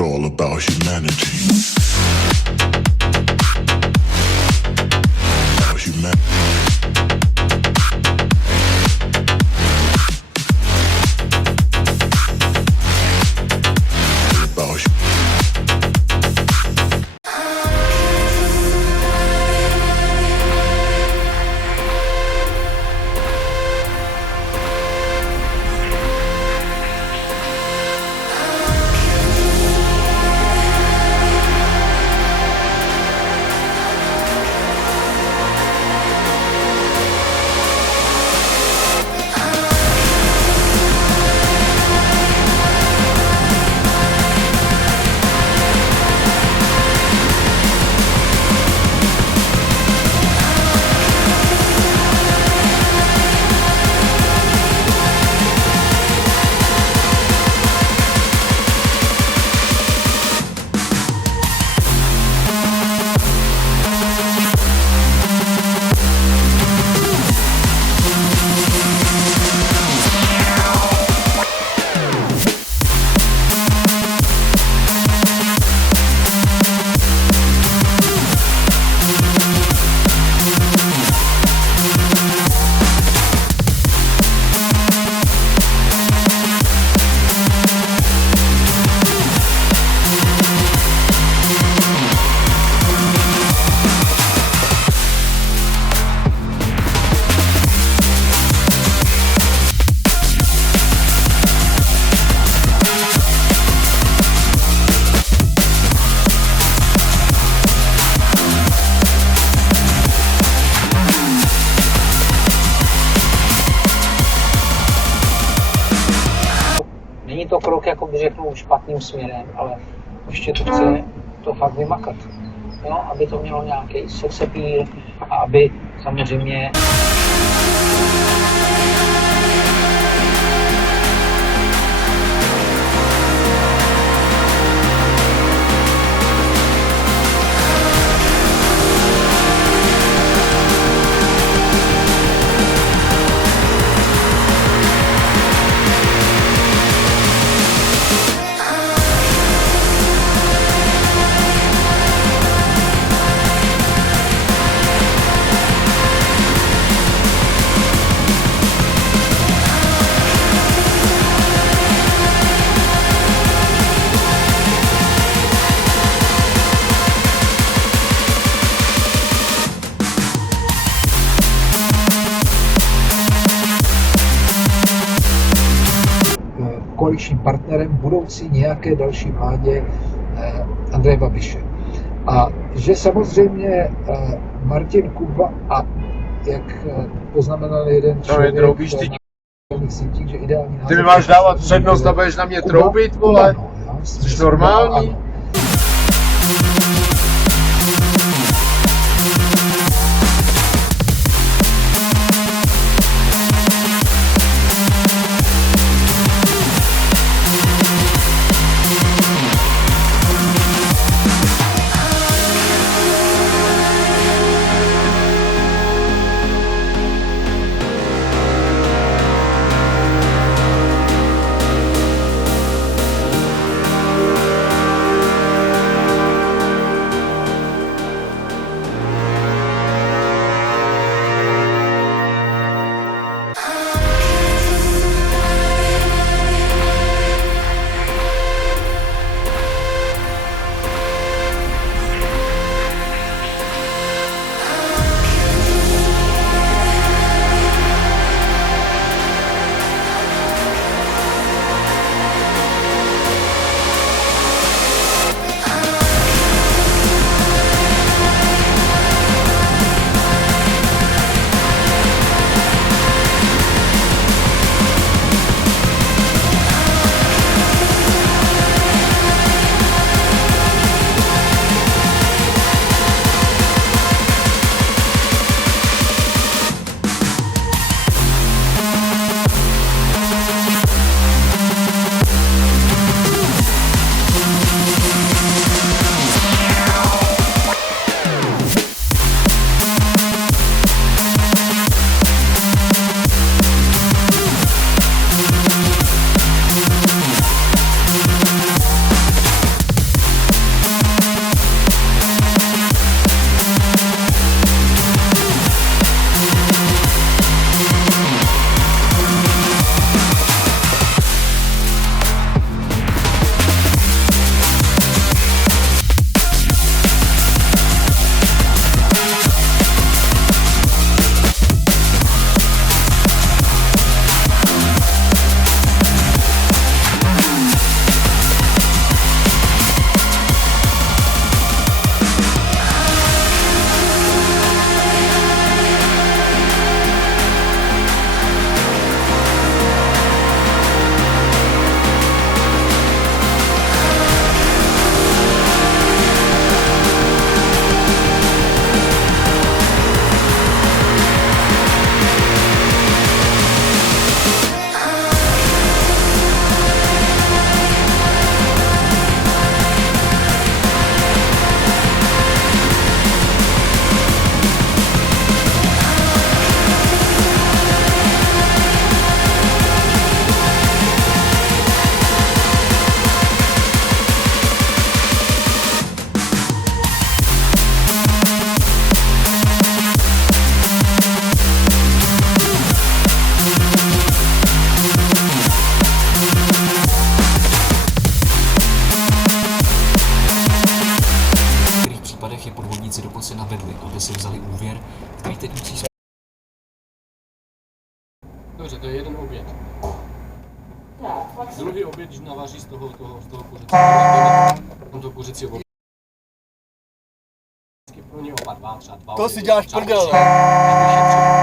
It's all about humanity. About humanity. To krok, jako by řeknu, špatným směrem, ale ještě to chce to fakt vymakat, jo? Aby to mělo nějaký sex appeal a aby samozřejmě koaličním partnerem budoucí nějaké další vládě Andreje Babiše. A že samozřejmě Martin Kuba a jak poznamenal jeden člověk na sítích, že ideální název... Ty mi máš dávat přednost a budeš na mě troubit, vole? Jsi normální? obchodníci dokonce navedli, aby si vzali úvěr, který teď musí. Dobře, to je jeden oběd. Druhý oběd, když navaří z toho kuřecí, tam to kuřecí oběd. Pro ně oba dva, třeba dva. To si děláš prdel, ne?